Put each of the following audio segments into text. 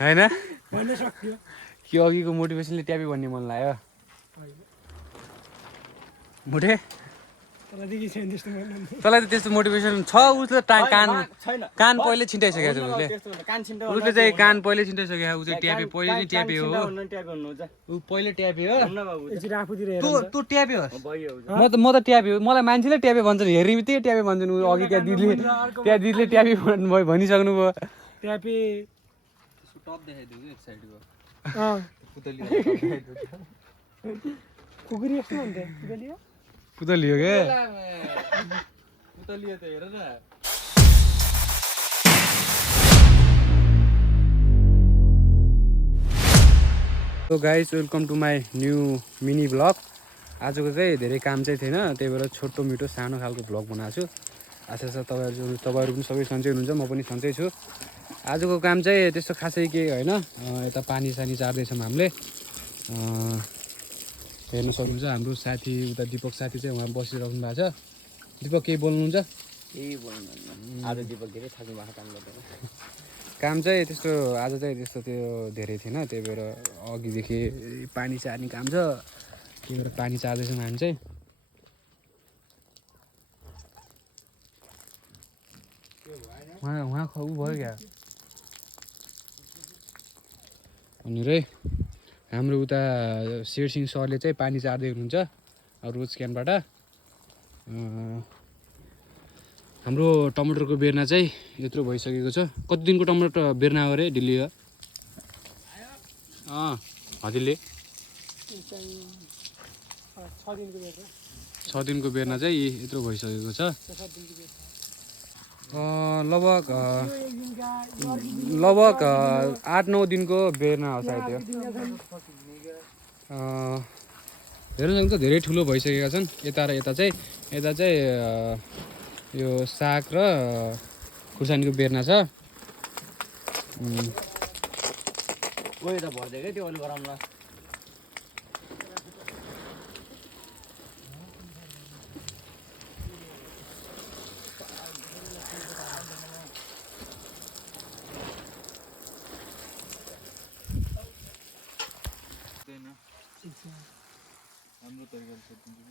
हैन भन्न सक्यो कि अघिको मोटिभेसनले ट्यापी भन्ने मन लाग्यो मुठे तँलाई त त्यस्तो मोटिभेसन छ उसले कान पहिले छिन्टाइसकेको छ उसले चाहिँ कान पहिले छिन्टाइसकेको ऊ चाहिँ ट्यापे पहिले नै ट्यापे हो ऊ पहिले ट्यापे हो तँ ट्यापे हो म त ट्यापे हो मलाई मान्छेले ट्यापे भन्छन् हेर्ने बित्तिकै ट्यापे भन्छन् अघि त्यहाँ दिदीले ट्यापे भनिसक्नु भयो ट्यापे टप देखाइदियो कि एक साइडको कुकुरी यस्तो हुन्छ पुतलियो के पुतलियो त हेर न so guys welcome to my new mini vlog आजको चाहिँ धेरै काम चाहिँ थिएन त्यही भएर छोटो मिठो सानो खालको भ्लग बनाएको छु आशा छ तपाईँहरू पनि सबै सन्चै हुनुहुन्छ म पनि सन्चै छु आजको काम चाहिँ त्यस्तो खासै के होइन यता पानी सानी चार्दैछौँ हामीले हेर्न सक्नुहुन्छ हाम्रो साथी उता दिपक साथी चाहिँ उहाँ बसिराख्नु भएको छ दिपक केही बोल्नुहुन्छ आज दिपक धेरै थाक्नु भएको काम गर्दैन काम चाहिँ त्यस्तो आज चाहिँ त्यस्तो त्यो धेरै थिएन त्यही भएर अघिदेखि पानी चार्ने काम छ त्यही भएर पानी चार्दैछौँ हामी चाहिँ उहाँ ऊ भयो क्या अनि रे हाम्रो उता शेरसिंह सरले चाहिँ पानी चार्दै हुनुहुन्छ रोज क्यानबाट हाम्रो टमाटरको बेर्ना चाहिँ यत्रो भइसकेको छ कति दिनको टमाटर बेर्ना हो अरे ढिल्ली हो हजुरले 6 दिनको बेर्ना चाहिँ यत्रो भइसकेको छ लगभग 8-9 दिनको बेर्ना हो सायद यो हेर्नु सक्नुहुन्छ धेरै ठुलो भइसकेका छन् यता चाहिँ यो साग र खुर्सानीको बेर्ना छ गयो त भर्दै क्या त्यो अलि गरममा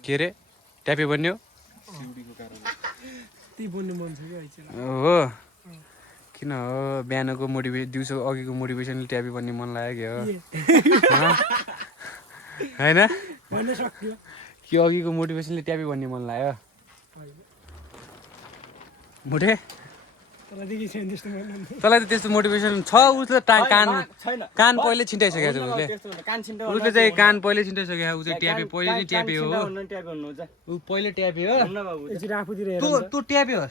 के अरे ट्यापे बन्यो हो किन हो बिहानको दिउँसो अघिको मोटिभेसनले ट्यापे बन्ने मन लाग्यो कि हो होइन कि अघिको मोटिभेसनले ट्यापे बन्ने मन लाग्यो मुठे तँलाई त त्यस्तो मोटिभेसन छ उसले कान पहिले छिन्टाइसकेको छ उसले चाहिँ कान पहिले छिन्टाइसकेको ऊ चाहिँ ट्यापे पहिले नै ट्यापे हो ऊ पहिले ट्यापे हो तँ ट्यापे हो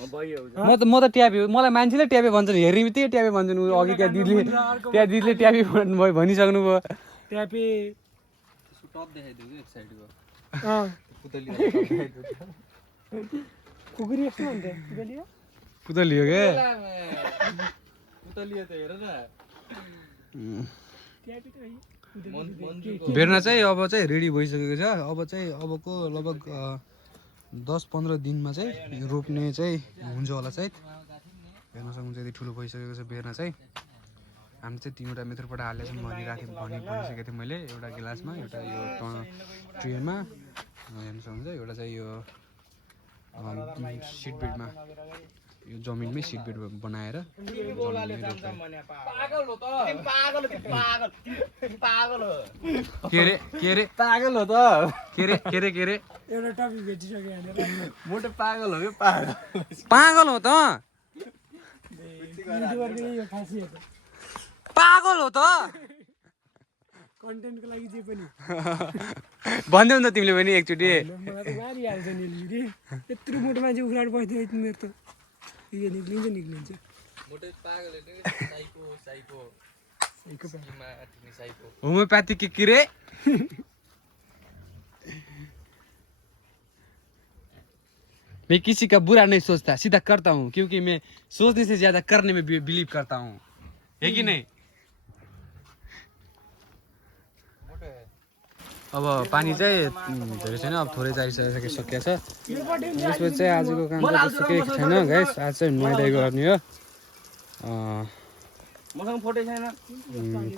म त ट्यापे हो मलाई मान्छेले ट्यापे भन्छन् हेर्ने बित्तिकै ट्यापे भन्छन् अघि त्यहाँ दिदीले ट्यापे भनिसक्नु भयो ट्यापे टप देखाइदियो कि एक साइडको कुकुरी यस्तो हुन्छ पुतलियो के पुतलियो त हेर न बेर्ना चाहिँ अब चाहिँ रेडी भइसकेको छ अबको लगभग 10-15 दिनमा चाहिँ रोप्ने चाहिँ हुन्छ होला सायद हेर्न सक्नुहुन्छ यति ठुलो भइसकेको छ बेर्ना चाहिँ हामी चाहिँ 3वटा मेथडबाट हालेछौँ भनिसकेको थिएँ मैले एउटा गिलासमा एउटा यो ट्रेमा हेर्न सक्नुहुन्छ एउटा चाहिँ यो सिट बेडमा यो जमिनमै सिट बेड बनाएर के अरे पागल हो त के अरे एउटा टपिक भेटिसक्यो मोटो पागल हो कि पागल हो त पागल हो त कन्टेन्टको लागि जे पनि भन्दैौ त तिमीले पनि एकचोटि मारिहाल्छ नि यत्रो मोटो मान्छे उफ्राएर बस्दै मेरो त यो निक्लिन्छ होम्योपैथिक के रे मैं किसी का बुरा नहीं सोचता सीधा करता हूँ क्योंकि मैं सोचने से ज्यादा करने में बिलीव करता हूँ है कि नहीं अब पानी चाहिँ धेरै छैन अब थोरै चाहिसकेको छ यसपछि चाहिँ आजको काम चाहिँ त्यस्तो केही छैन गाइस आज चाहिँ नुहाइधुवाइ गर्ने हो मसँग फोटो छैन।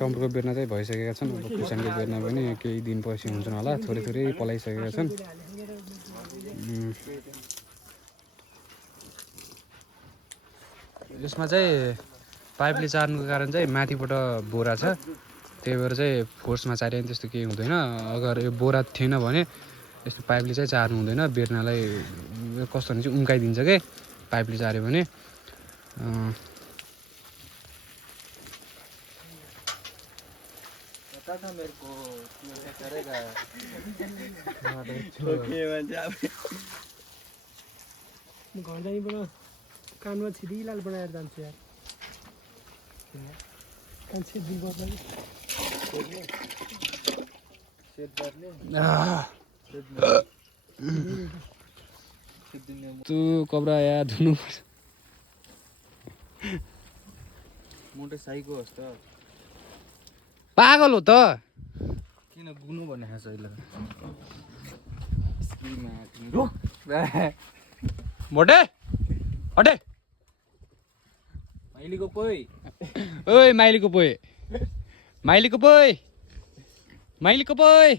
टम्परको बेर्ना चाहिँ भइसकेका छन्। अब खुर्सानीको बेर्ना पनि केही दिनपछि हुन्छन् होला, थोरै थोरै पलाइसकेका छन्। यसमा चाहिँ पाइपले चार्नुको कारण चाहिँ माथिबाट बोरा छ, त्यही भएर चाहिँ फोर्समा चार्यो भने त्यस्तो केही हुँदैन। अगर यो बोरा थिएन भने यस्तो पाइपले चाहिँ चार्नु हुँदैन। बेर्नालाई कस्तो भने चाहिँ उम्काइदिन्छ के पाइपले चार्यो भने। घर जानेबाट कानमा छिरिलाल बनाएर जान्छु यार। तँ कब्रा या धुनु पर्छ। मोटरसाइकल होस् त पागल हो त किन गुनु भन्ने खास अहिले मोटे अटे अहिलेको पोइ ओइ माइलीको पोइ माइलीको पोइ माइलीको पोइ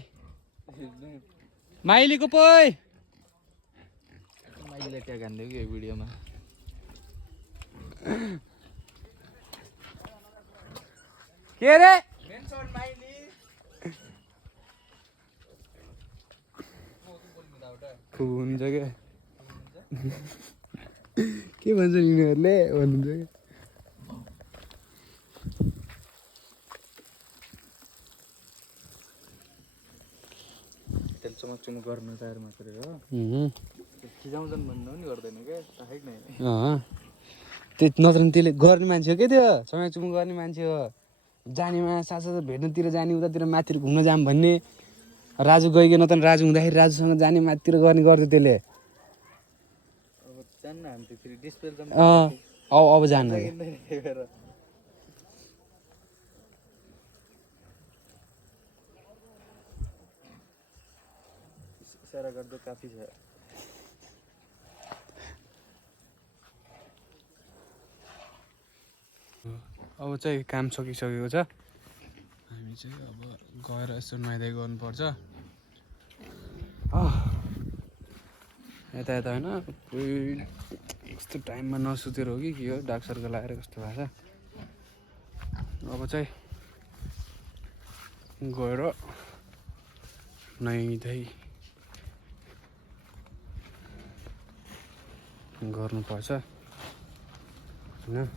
माइलीको पोइ माइलीले ट्याग हान्दियो कि यो भिडियोमा। के रे हुन्छ क्या के भन्छ यिनीहरूले भन्नुहुन्छ क्या। तेल चमक गर्नु तयार मात्रै हो, खिचाउँछन् भन्नु पनि गर्दैन क्या थाहै नै। त्यो नत्र त्यसले गर्ने मान्छे हो क्या, त्यो चमाचुम गर्ने मान्छे हो। जानेमा साथसाथ भेट्नुतिर जाने उतातिर माथितिर घुम्न जाऊँ भन्ने राजु गइकन त राजु हुँदाखेरि राजुसँग जाने माथितिर गर्ने गर्थ्यो त्यसले। अब जान्न हामी त फेरि डिस्पेल अब जान्न इसारा गर्दा काफी छ। अब चाहिँ काम सकिसकेको छ, हामी चाहिँ अब गएर यसो नुहाइधुवाइ गर्नुपर्छ। यता यता होइन यस्तो टाइममा नसुतेर हो कि के हो, डार्क सर्कल आएर कस्तो भएको छ। अब चाहिँ गएर नुहाइधुवाइ गर्नुपर्छ होइन।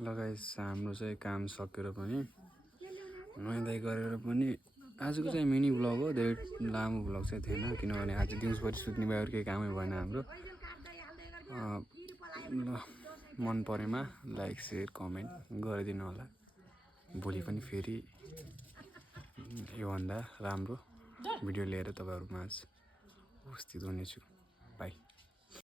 लगाइस हाम्रो चाहिँ काम सकेर पनि नुहाइधुवाइ गरेर पनि आजको चाहिँ मिनी भ्लग हो, धेरै लामो भ्लग चाहिँ थिएन किनभने आज दिउँसभरि सुत्ने भयो, केही कामै भएन हाम्रो। ल मन परेमा लाइक सेयर कमेन्ट गरिदिनु होला। भोलि पनि फेरि योभन्दा राम्रो भिडियो लिएर तपाईँहरूमाझ उपस्थित हुनेछु। बाई।